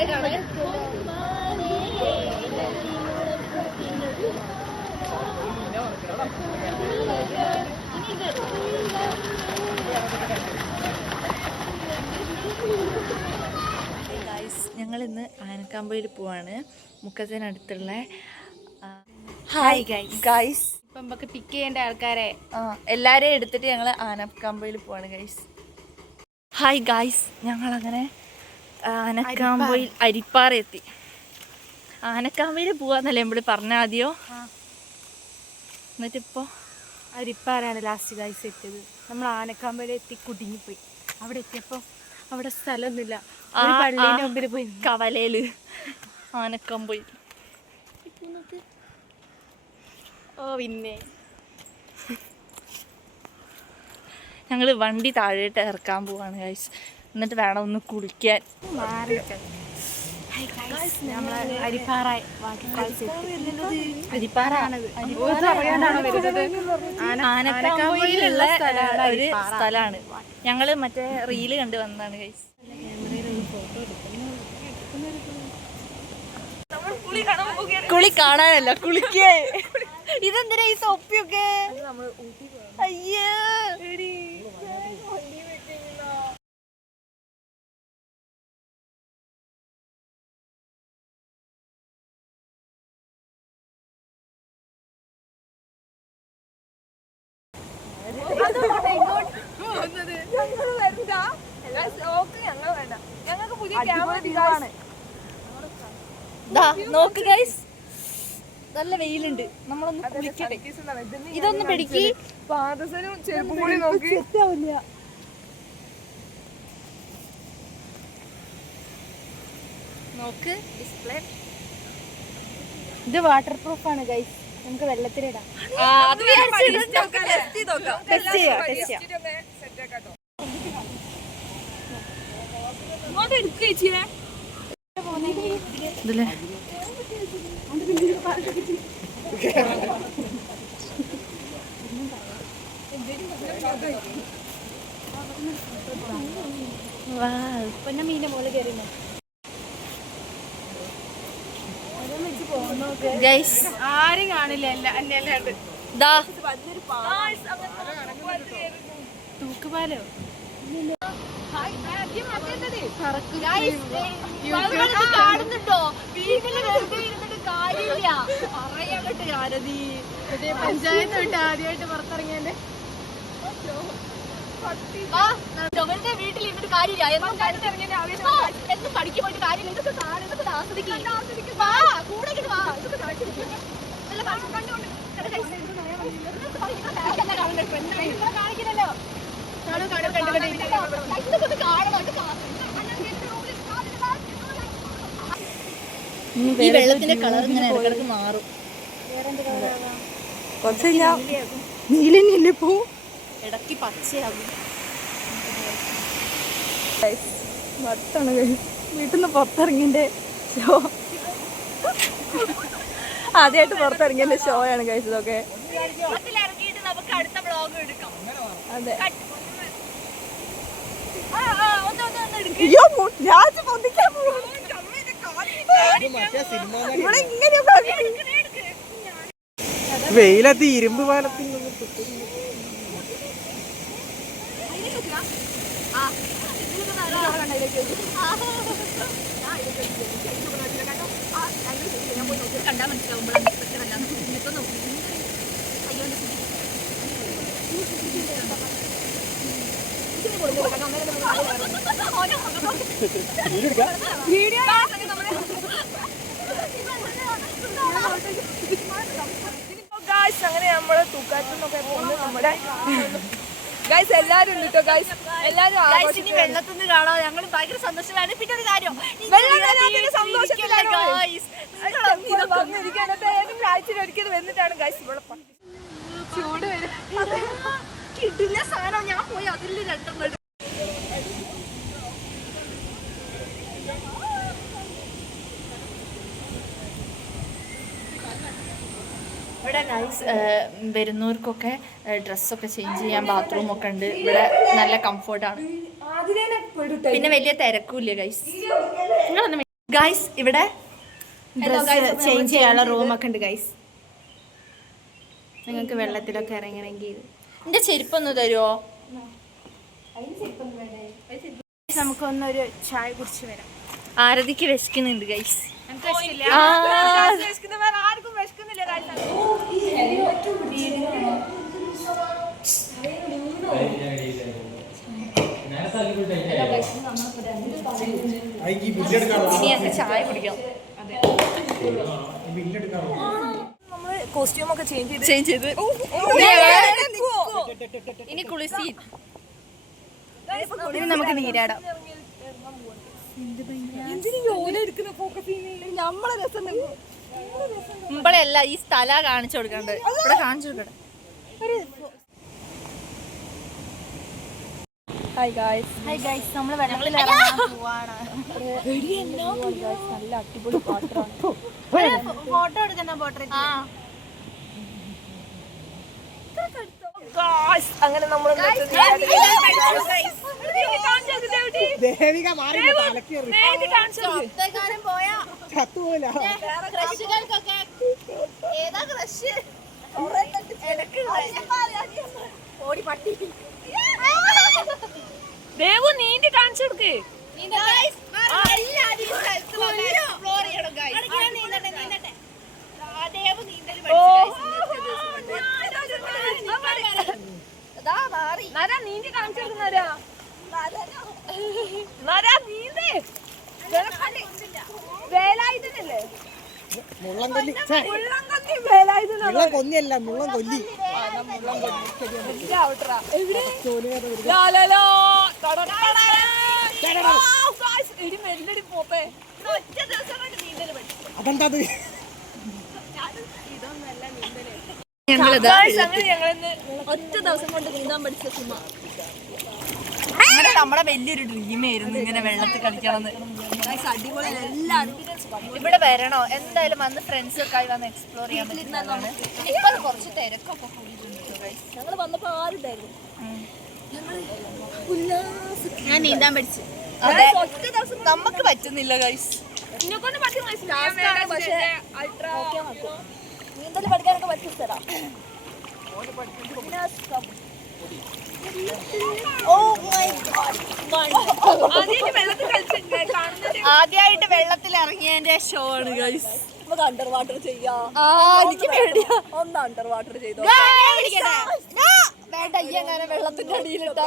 ഞങ്ങൾ ഇന്ന് ആനക്കാമ്പയിൽ പോവാണ്, മുക്കത്തിനടുത്തുള്ള. ഹായ് ഗൈസ്, ഇപ്പം നമുക്ക് പിക്ക് ചെയ്യേണ്ട ആൾക്കാരെ എല്ലാവരെയും എടുത്തിട്ട് ഞങ്ങൾ ആനക്കാമ്പയിൽ പോവാണ് ഗൈസ്. ഹായ് ഗൈസ്, ഞങ്ങളങ്ങനെ ആനക്കാമ്പയിൽ അരിപ്പാറ എത്തി. ആനക്കാമ്പയിൽ പോവാന്നല്ലേ നമ്മൾ പറഞ്ഞ ആദ്യം. എന്നിട്ടിപ്പോൾ അരിപ്പാറാണ് ലാസ്റ്റ് ഗൈസ് എത്തിയത്. നമ്മൾ ആനക്കാമ്പയിൽ എത്തി കുടുങ്ങിപ്പോയി. അവിടെ എത്തിയപ്പോൾ അവിടെ സ്ഥലമൊന്നുമില്ല. പള്ളീൻ്റെ മുമ്പിൽ പോയി കവലയില് ആനക്കാമ്പയിൽ. ഓ പിന്നെ ഞങ്ങൾ വണ്ടി താഴോട്ട് ഇറക്കാൻ പോവാണ് ഗൈസ്. എന്നിട്ട് വേണം ഒന്ന് കുളിക്കാൻ. ആനക്കാമ്പയിലുള്ള ഒരു സ്ഥലമാണ്. ഞങ്ങള് മറ്റേ റീല് കണ്ടു വന്നതാണ് ഗൈസ്. കുളി കാണാനല്ല, കുളിക്കേ. ഇതെന്തിനാ ഈ തൊപ്പിയൊക്കെ? അയ്യോ, നോക്ക് ഗൈസ്, നല്ല വെയിലുണ്ട്. നമ്മളൊന്ന് കുളിക്കട്ടെ. ഇതൊന്ന് പിടിക്ക്. നോക്ക് ഡിസ്പ്ലേ. ഇത് വാട്ടർ പ്രൂഫ് ആണ് ഗൈസ്, നമുക്ക് വെള്ളത്തിലിടാം. ഇതിലെ മീനെ മോള് കയറിയോ ഗൈസ്? ആരും കാണില്ല. തൂക്കുപാലോ കാണുന്നുണ്ടോ? വീട്ടില് വെറുതെ ഇരുന്നിട്ട് കാര്യമില്ല. പറയാങ്ങട്ട് ആരതി പഞ്ചായത്ത് വിട്ട് ആദ്യമായിട്ട് പുറത്തിറങ്ങിയതിന്റെ വീട്ടിൽ ഇരുന്നിട്ട് കാര്യമില്ല. എന്നും പഠിക്ക് പോയിട്ട് കാര്യമില്ല. ഇതൊക്കെ കാണും, ഇതൊക്കെ ആസ്വദിക്കും. കൂടെ കാണിക്കില്ലല്ലോ. ഈ വെള്ളത്തിന്റെ കളർ ഇങ്ങനെ ഇടക്കിടക്ക് മാറും. നീലല്ലേ പോ, ഇടയ്ക്ക് പച്ചയാകും. വട്ടാണ് വീട്ടിൽ നിന്ന് പുറത്തിറങ്ങിന്റെ ഷോ. ആദ്യമായിട്ട് പുറത്തിറങ്ങിയതിന്റെ ഷോ ആണ് കഴിച്ചതൊക്കെ. നമുക്ക് അടുത്ത വ്ളോഗ് എടുക്കാം. അതെ, വെയിലത്ത് ഇരുമ്പ് പാലത്തിൽ കണ്ടാ മനസ്സിലാവും. അങ്ങനെ നമ്മള് തൂക്കാറ്റെന്നൊക്കെ പോകുന്നത് നമ്മുടെ ഗൈസ് എല്ലാരും ഉണ്ട് കേട്ടോ. ഗൈസ് എല്ലാരും ഇനി വെള്ളത്തുനിന്ന് കാണാം. ഞങ്ങൾ ഭയങ്കര സന്തോഷമാണ്. പിന്നെ ഒരു കാര്യം, ആഴ്ചയിലൊരിക്കലും വന്നിട്ടാണ് ഗൈസ് ഇവിടെ ചൂട് വരും. കിട്ടുന്ന സാധനം ഞാൻ പോയി അതിൽ രണ്ടെണ്ണം. ഇവിടെ ഗൈസ് വരുന്നവർക്കൊക്കെ ഡ്രസ്സൊക്കെ ചേഞ്ച് ചെയ്യാൻ ബാത്റൂമൊക്കെ ഉണ്ട്. ഇവിടെ നല്ല കംഫർട്ടാണ്. പിന്നെ വലിയ തിരക്കുമില്ല ഗൈസ്. നിങ്ങളൊന്നും ഗൈസ് ഇവിടെ ഡ്രസ് ചേഞ്ച് ചെയ്യാനുള്ള റൂമൊക്കെ ഉണ്ട് ഗൈസ്. നിങ്ങൾക്ക് വെള്ളത്തിലൊക്കെ ഇറങ്ങണമെങ്കിൽ എന്റെ ചെരുപ്പൊന്ന് തരുമോ? നമുക്കൊന്നൊരു ചായ കുടിച്ച് വരാം. ആരതിക്ക് വിശക്കുന്നുണ്ട് ഗൈസ്. ചായ കുടിക്കാം. കോസ്റ്റ്യൂമൊക്കെ ചേഞ്ച് ചെയ്ത് ഇനി കുളിസി നമുക്ക് നീരാടാം. നമ്മളല്ല ഈ സ്ഥല കാണിച്ചു കൊടുക്കണ്ട്. ഇവിടെ കാണിച്ചു കൊടുക്കട്ടെ. ഹായ് ഗായ്സ് നമ്മള് വെള്ളത്തിൽ പോവാണ്. നല്ല അടിപൊളി പാത്രമാണ്. ഫോട്ടോ എടുക്കുന്ന പോട്ടെ. അങ്ങനെ നമ്മൾ ഓടി പട്ടി ദേവു നീന്തി കാണിച്ചു കൊടുക്ക്. നീന്തി കാണിച്ചു കൊടുക്കുന്നവരാ വേലായുധനല്ലേ? കൊന്നിയല്ല മുള്ളം കൊല്ലി. അതെന്താ ഞങ്ങളിന്ന് ഒറ്റ ദിവസം കൊണ്ട് നീന്താൻ പഠിച്ച സുമ. അങ്ങനെ നമ്മുടെ വലിയൊരു ഡ്രീമായിരുന്നു ഇങ്ങനെ വെള്ളത്തിൽ കളിക്കണമെന്ന്. അടിപൊളി എല്ലാവരും ഇവിടെ വരണോ എന്തായാലും വന്ന് ഫ്രണ്ട്സ് ഒക്കെ ആയി വന്ന് എക്സ്പ്ലോർ ചെയ്യാൻ പറ്റുന്നതാണ്. ഇപ്പൊ കുറച്ച് തിരക്കൊക്കെ കൂടിയിട്ടുണ്ട്. ഞങ്ങൾ വന്നപ്പോ ആരുണ്ടായിരുന്നു. ഞാൻ നീന്താൻ പഠിച്ചു. നമുക്ക് പറ്റുന്നില്ല ഗൈസ്. നീന്തൽ പഠിക്കാനൊക്കെ പറ്റും സ്ഥലം. ആദ്യമായിട്ട് വെള്ളത്തിൽ ഇറങ്ങിയതിന്റെ ഷോ ആണ് ഗൈസ്. നമുക്ക് അണ്ടർ വാട്ടർ ചെയ്യാം. എനിക്ക് പേടിയാ. ഒന്ന് അണ്ടർ വാട്ടർ ചെയ്തോ. വേണ്ട ഈ അങ്ങനെ വെള്ളത്തിന്റെ അടിയിലിട്ടാ.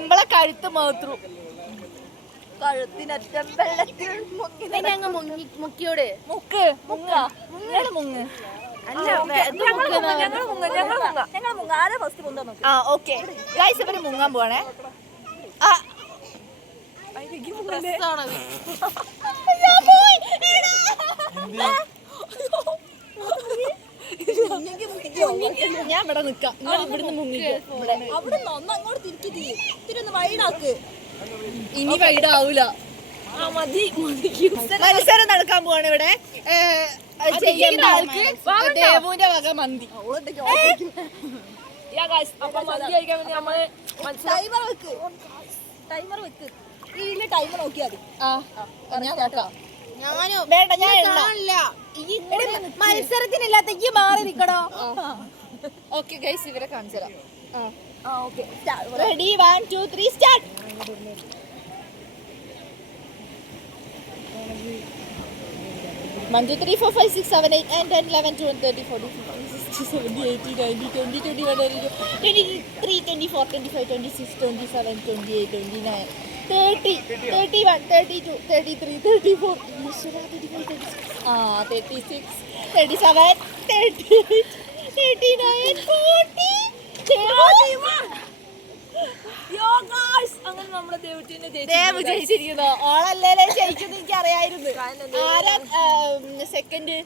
നമ്മളെ കഴുത്ത് മാത്രം കഴുത്തിനറ്റം വെള്ളത്തിൽ മുക്കിയോട് മുക്ക് മുങ്ങ മുങ്ങ് ആരാ ഫസ്റ്റ് മുങ്ങാൻ നോക്ക്. ഓക്കെ ഗൈസ് ഇവര് മുങ്ങാൻ പോവാണേ. ഞാൻ ഇവിടെ നിക്കാം. ഇവിടുന്ന് മുങ്ങിക്കോ. അവിടെ ഒന്ന് അങ്ങോട്ട് തിരിക്കി തിരിയൊന്ന് വൈഡാക്ക്. ഇനി വൈഡാവൂല. മത്സരം നടക്കാൻ പോവാണ് ഇവിടെ. ചെയ്യുന്ന ആൾക്ക് ദേവുവിന്റെ വക മന്തി. ടൈമർ വെക്ക്. ഇതില് ടൈമർ നോക്കിയാ മതി. ഞാൻ നോക്കാം. വേണ്ട ഞാൻ മത്സരത്തിനില്ലാത്ത ഈ മാറി നിക്കണോ? ഓക്കെ ഗൈസ് ഇവരെ കാണിച്ചു തരാം. Ready 1 2 3 start. 1 2 3 4 5 6 7 8 9 10 11 12 13 14 15 16 17 18 19 20 21 22 23 24 25 26 27 28 29 30 31 32 33 34 36 37 38 39 40 41 ദേവ് ജയിച്ചിരിക്കുന്നു. ഓളല്ലേ ജയിച്ചെന്ന് എനിക്ക് അറിയായിരുന്നു. ആരാ സെക്കൻഡ്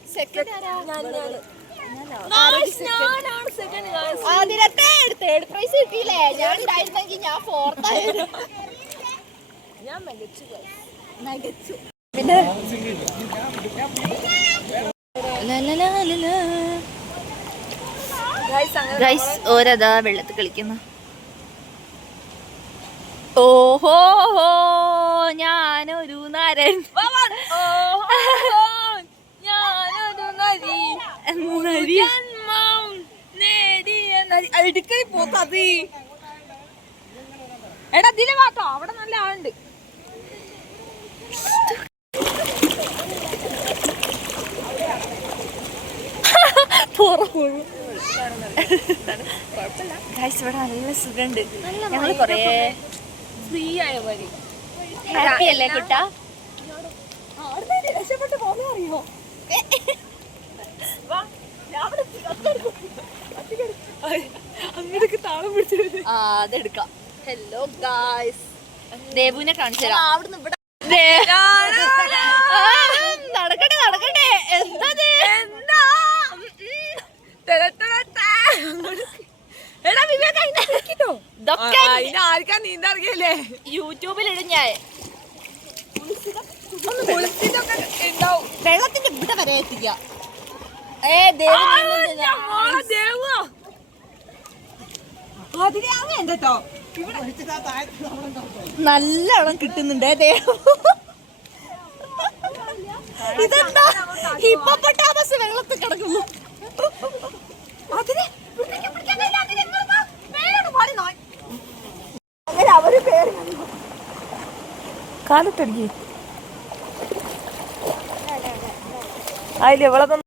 ആദ്യത്തെ തേർഡ് പ്രൈസ് കിട്ടിയില്ലേ? ഞാൻ ഉണ്ടായിരുന്നെങ്കിൽ ഞാൻ ഫോർത്ത് ആയിരുന്നു. പിന്നെ ഗൈസ് ഓരതാ വെള്ളത്തിൽ കളിക്കുന്നു. ഓഹോ ഞാനൊരു നരൻ അടുക്കളി പോത്തത്. എടാ ഇതില് വാട്ടോ, അവിടെ നല്ല ആളുണ്ട്. ഇവിടെ നല്ല സുഖമുണ്ട്. ഞങ്ങള് കൊറേ ഫ്രീ ആയ പോലെ ഹാപ്പി അല്ലേ കുട്ടാ? രക്ഷപ്പെട്ട് പോകാൻ അറിയോ? അങ്ങനെയൊക്കെ താളം പിടിച്ചത്. അതെടുക്കാം. ഹലോ ഗായ്സ്, ദേവുവിനെ കാണിച്ചു തരാം. അവിടുന്ന് ഇവിടെ നടക്കട്ടെ എന്താ ആർക്കാ നീന്തറിയല്ലേ? യൂട്യൂബിൽ ഇടും ഞാൻ. വെള്ളത്തിന്റെ ഇവിടെ വരെ എത്തിക്ക. നല്ലോണം കിട്ടുന്നുണ്ട്. ഇതെന്താ ഹിപ്പോപ്പൊട്ടാമസ് വെള്ളത്തിൽ കിടക്കുന്നു. കാലത്തടിക്ക് അതില് വെള്ളം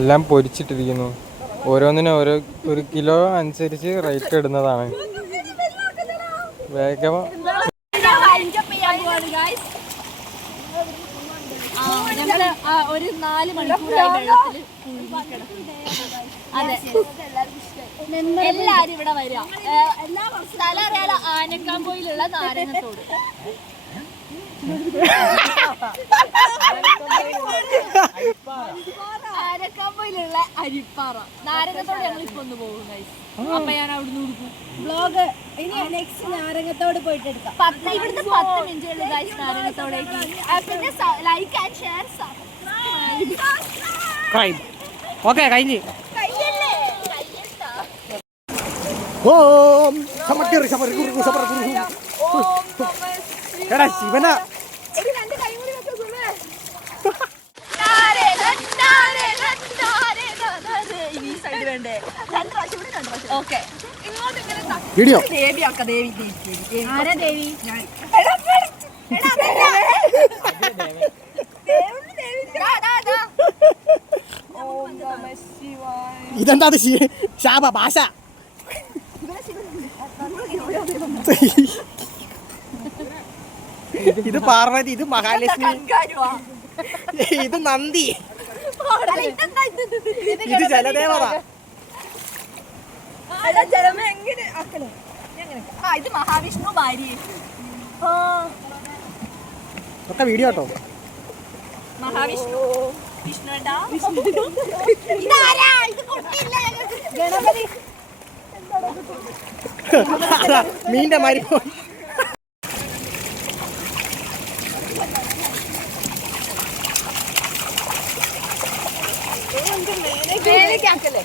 എല്ലാം പൊരിച്ചിട്ടിരിക്കുന്നു. ഓരോന്നിനും ഒരു കിലോ അനുസരിച്ച് റേറ്റ് ഇടുന്നതാണ്. വേഗം ഞങ്ങള് ഒരു 4 മണിക്കൂറായി വെള്ളത്തില്. അതെ, എല്ലാരും ഇവിടെ വരിക. സ്ഥലം അറിയാലോ, ആനക്കാമ്പോയിലുള്ള നാരങ്ങത്തോട്. ആനക്കാമ്പോയിലുള്ള അരിപ്പാറ നാരങ്ങത്തോട് ഞങ്ങൾ ഇപ്പൊ ഒന്ന് പോകും. അപ്പൊ ഞാൻ അവിടുന്ന് കൊടുക്കും ബ്ലോഗ്. ഇനി നെക്സ്റ്റ് നാരങ്ങത്തോട് പോയിട്ട് എടുക്കാം. ഇവിടുത്തെ 10 മിനിറ്റുള്ള ഗൈസ് നാരങ്ങത്തോടേക്ക്. പിന്നെ like and share subscribe. Okay കഴിഞ്ഞ്. ഓം എടാ ശിവന വീഡിയോ ഇതെന്താ ശാപ ഭാഷ. ഇത് പാർവതി, ഇത് മഹാലക്ഷ്മി, ഇത് നന്ദി, ഇത് ജലദേവത. ഇത് മഹാവിഷ്ണു ഭാര്യ. ഒക്കെ വീഡിയോ കേട്ടോ. മഹാവിഷ്ണു വിഷ്ണു ഗണപതി മീൻ്റെ മാരി പോയി. മേലേക്കാക്കല്ലേ?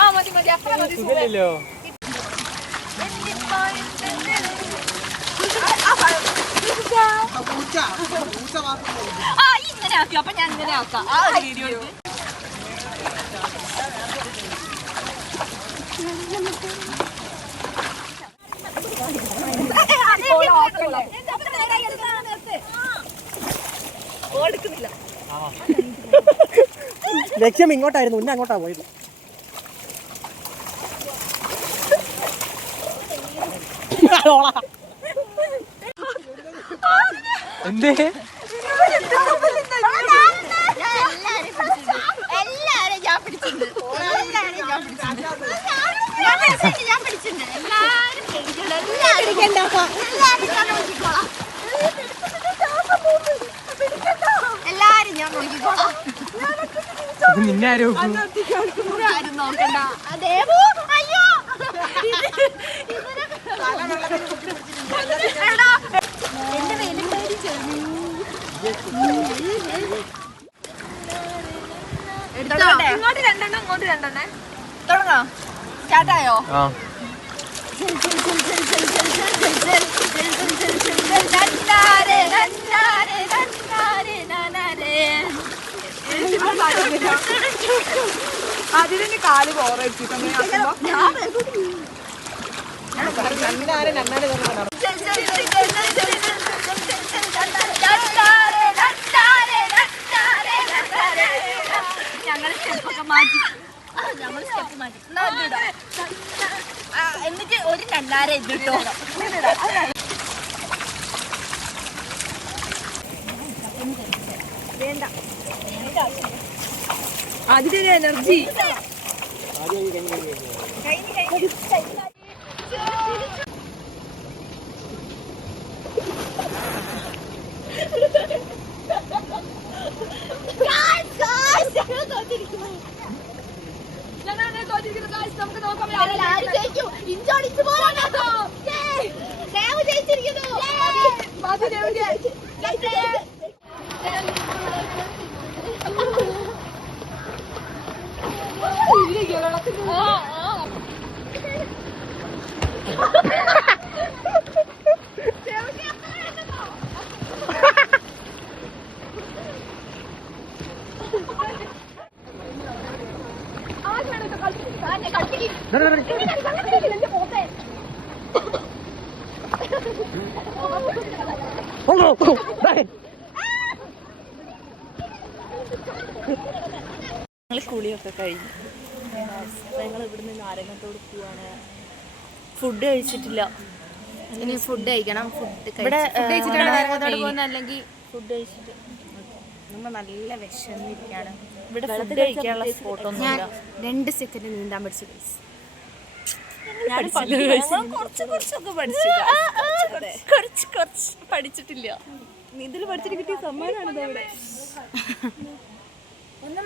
ആ മതി അത്ര മതി. സുഖമില്ലല്ലോ. ഇങ്ങനെ ആക്കി. അപ്പൊ ഞാൻ ഇങ്ങനെ ആക്കാം. ആ ഒരു വീഡിയോ എടുക്കുന്നില്ല. ലക്ഷ്യം ഇങ്ങോട്ടായിരുന്നു, മുന്നേ അങ്ങോട്ടാ പോയത്. എന്തേ എല്ലാരും ഞാൻ പിടിച്ചിട്ടുണ്ട്. എല്ലാരും അപ്പൊ നിന്നെ ആരും ആരും നോക്കണ്ട ദേവു അയ്യോ എന്റെ വേലക്കാരി ഇങ്ങോട്ട് രണ്ടെണ്ണം അങ്ങോട്ട് രണ്ടെണ്ണേ. തുടങ്ങാം സ്റ്റാർട്ടായോ ആ അതിന് കാല് പോറച്ചു ഞങ്ങൾ സ്റ്റെപ്പൊക്കെ മാറ്റി എന്നിട്ട് ഒരു നന്നാരെ ഇതിട്ടോ അതിനൊരു എനർജി. നമുക്ക് നോക്കാം ഇഞ്ചോടിച്ചു പോകാനോ ജയിച്ചിരിക്കുന്നു ഞങ്ങൾ കുളിയൊക്കെ കഴിഞ്ഞു. ഞങ്ങൾ ഇവിടുന്ന് നാരങ്ങത്തോട് പോവാണ്. ഫുഡ് കഴിച്ചിട്ടില്ല. ഇനി ഫുഡ് കഴിക്കണം ഇവിടെ നാരങ്ങത്തോട് പോകുന്ന അല്ലെങ്കിൽ ഫുഡ് കഴിച്ചിട്ട് നമ്മൾ നല്ല വിശന്നിരിക്കുകയാണ്. ഇവിടെ ഫുഡ് കഴിക്കാനുള്ള സ്പോട്ടൊന്നുമില്ല. 2 സെക്കൻഡ് നീന്താൻ പഠിച്ചു കുറച്ചൊക്കെ പഠിച്ചു. കുറച്ച് പഠിച്ചിട്ടില്ല. നീന്തൽ പഠിച്ചിട്ട് കിട്ടിയ സമ്മാനമാണ് ഇവിടെ. ഒന്നും